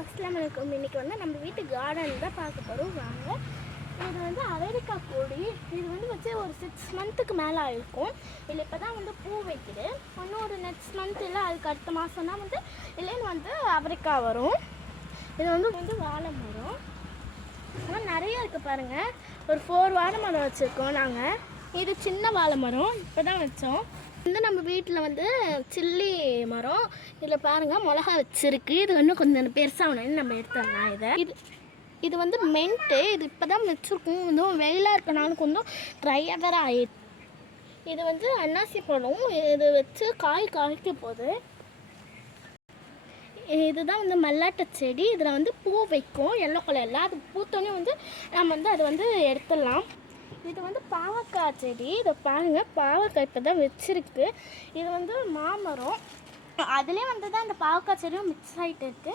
அஸ்ஸலாமு அலைக்கும். இன்றைக்கி வந்து நம்ம வீட்டு கார்டன் தான் பார்க்க போகிறோம். வாங்க. இது வந்து அமெரிக்கா கொடி. இது வந்து வச்சு ஒரு 6 மந்த்துக்கு மேலே ஆகிருக்கும். இல்லை இப்போ தான் வந்து பூ வைக்குது. இன்னும் ஒரு நெக்ஸ்ட் மந்த் இல்லை அதுக்கு அடுத்த மாதம்னா வந்து இல்லைன்னு வந்து அமெரிக்கா வரும். இது வந்து வாழை மரம். ஆனால் நிறைய இருக்குது பாருங்கள். ஒரு 4 வாழை மரம் வச்சுருக்கோம் நாங்கள். இது சின்ன வாழை மரம் இப்போ தான் வச்சோம். வந்து நம்ம வீட்டில் வந்து சில்லி மரம். இதில் பாருங்கள் மிளகா வச்சுருக்கு. இது இன்னும் கொஞ்சம் பெருசாகணும்னு நம்ம எடுத்துடலாம். இது வந்து மென்ட்டு. இது இப்போ தான் வச்சுருக்கோம். கொஞ்சம் வெயிலாக இருக்கனால கொஞ்சம் ட்ரையாக வேறு ஆயிடுச்சு. இது வந்து அன்னாசி பழம். இது வச்சு காய்க்க போகுது. இதுதான் வந்து மல்லாட்டை செடி. இதில் வந்து பூ வைக்கும் எல்லோ கலரில். அது பூத்தோன்னே வந்து நம்ம வந்து அதை வந்து எடுத்துடலாம். இது வந்து பாவக்காய் செடி. இதை பாருங்கள், பாவக்காய் இப்போ தான் வச்சுருக்கு. இது வந்து மாமரம். அதுலேயே வந்து தான் இந்த பாவக்காய் செடியும் மிக்ஸ் ஆகிட்டு இருக்குது.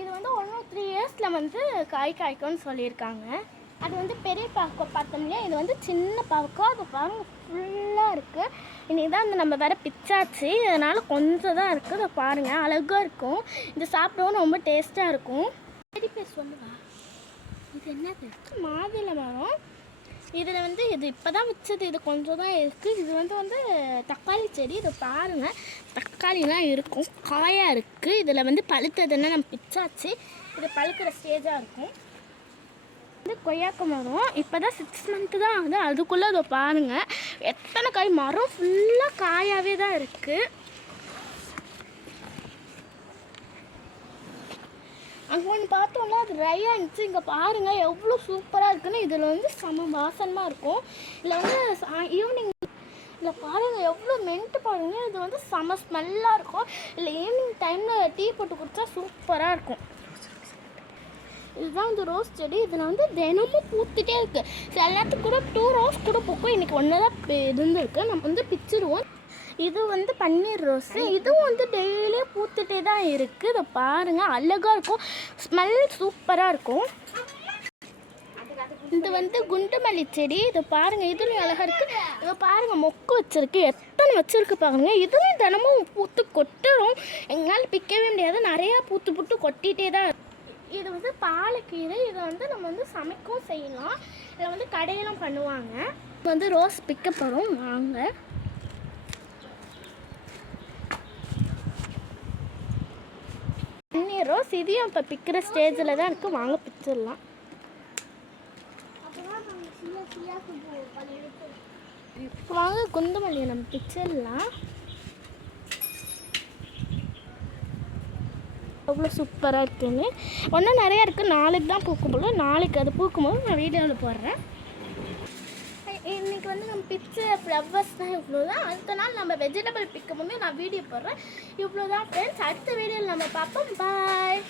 இது வந்து 1-3 இயர்ஸில் வந்து காய்க்கும்னு சொல்லியிருக்காங்க. அது வந்து பெரிய பாவக்காய் பார்த்தோம் இல்லையா, இது வந்து சின்ன பாவக்காய். அது பாருங்கள் ஃபுல்லாக இருக்குது. இன்றைக்கி தான் வந்து நம்ம வேறு பிச்சாச்சு, அதனால் கொஞ்சம் தான் இருக்குது. அதை பாருங்கள் அழகாக இருக்கும். இது சாப்பிடவும் ரொம்ப டேஸ்ட்டாக இருக்கும். செடி பேர் சொல்லுவா. இது என்னது? மாதுளை மரம். இதில் வந்து இது இப்போ தான் வச்சது. இது கொஞ்சம் தான் இருக்குது. இது வந்து தக்காளி செடி. இதை பாருங்கள், தக்காளிலாம் இருக்கும், காயாக இருக்குது. இதில் வந்து பழுத்ததுன்னா நம்ம பிச்சாச்சு. இது பழுக்கிற ஸ்டேஜாக இருக்கும். வந்து கொய்யாக்க மரம். இப்போ தான் 6 மந்த்து தான் ஆகுது. அதுக்குள்ளே அதை பாருங்கள் எத்தனை காய். மரம் ஃபுல்லாக காயாகவே தான் இருக்குது. அங்கே ஒன்று பார்த்தோம்னா அது ட்ரையாக இருந்துச்சு. இங்கே பாருங்கள் எவ்வளோ சூப்பராக இருக்குன்னு. இதில் வந்து செம வாசமாக இருக்கும். இல்லை வந்து ஈவினிங் இல்லை பாருங்கள் எவ்வளோ மென்ட்டு பாருங்கள். இது வந்து செம ஸ்மெல்லாக இருக்கும். இல்லை ஈவினிங் டைமில் டீ போட்டு குடித்தா சூப்பராக இருக்கும். இதுதான் வந்து ரோஸ் செடி. இதில் வந்து தினமும் பூத்துட்டே இருக்குது. சில நேரத்துக்கு கூட 2 ரோஸ் கூட பூக்கும். இன்றைக்கி ஒன்று தான் இருந்துருக்கு. நம்ம வந்து பிச்சிடுவோம். இது வந்து பன்னீர் ரோஸு. இதுவும் வந்து டெய்லியும் பூத்துட்டே தான் இருக்குது. இதை பாருங்கள் அழகாக இருக்கும். ஸ்மெல் சூப்பராக இருக்கும். இது வந்து குண்டுமல்லி செடி. இதை பாருங்கள் இதுலேயும் அழகாக இருக்குது. இதை பாருங்கள் மொக்கு வச்சுருக்கு. எத்தனை வச்சுருக்கு பாருங்கள். இதுலேயும் தினமும் பூத்து கொட்டுறோம். எங்களால் பிக்கவே முடியாது. நிறையா பூத்து கொட்டிகிட்டே தான். இது வந்து பாலக்கீரை. இதை வந்து நம்ம வந்து சமைக்கவும் செய்யலாம். இதை வந்து கடையெல்லாம் பண்ணுவாங்க. இது வந்து ரோஸ் பிக்க போகிறோம். வாங்க. பன்னீர் ரோஸ். இதையும் இப்போ பிக்கிற ஸ்டேஜில் தான் இருக்குது. வாங்க பிச்சிடலாம். வாங்க குண்டுமல்லியை நம்ம பிச்சிடலாம். அவ்வளோ சூப்பராக இருக்குன்னு. ஒன்றும் நிறையா இருக்குது. நாளைக்கு தான் பூக்கும் போல. நாளைக்கு அது பூக்கும்போது நான் வீடியோவில் போடுறேன். இன்றைக்கி வந்து நம்ம பிச்ச ஃப்ளவர்ஸ் தான் இவ்வளோ தான். அடுத்த நாள் நம்ம வெஜிடபிள் பிக்கும் போது நான் வீடியோ போடுறேன். இவ்வளோ தான் ஃப்ரெண்ட்ஸ். அடுத்த வீடியோவில் நம்ம பார்ப்போம். பாய்.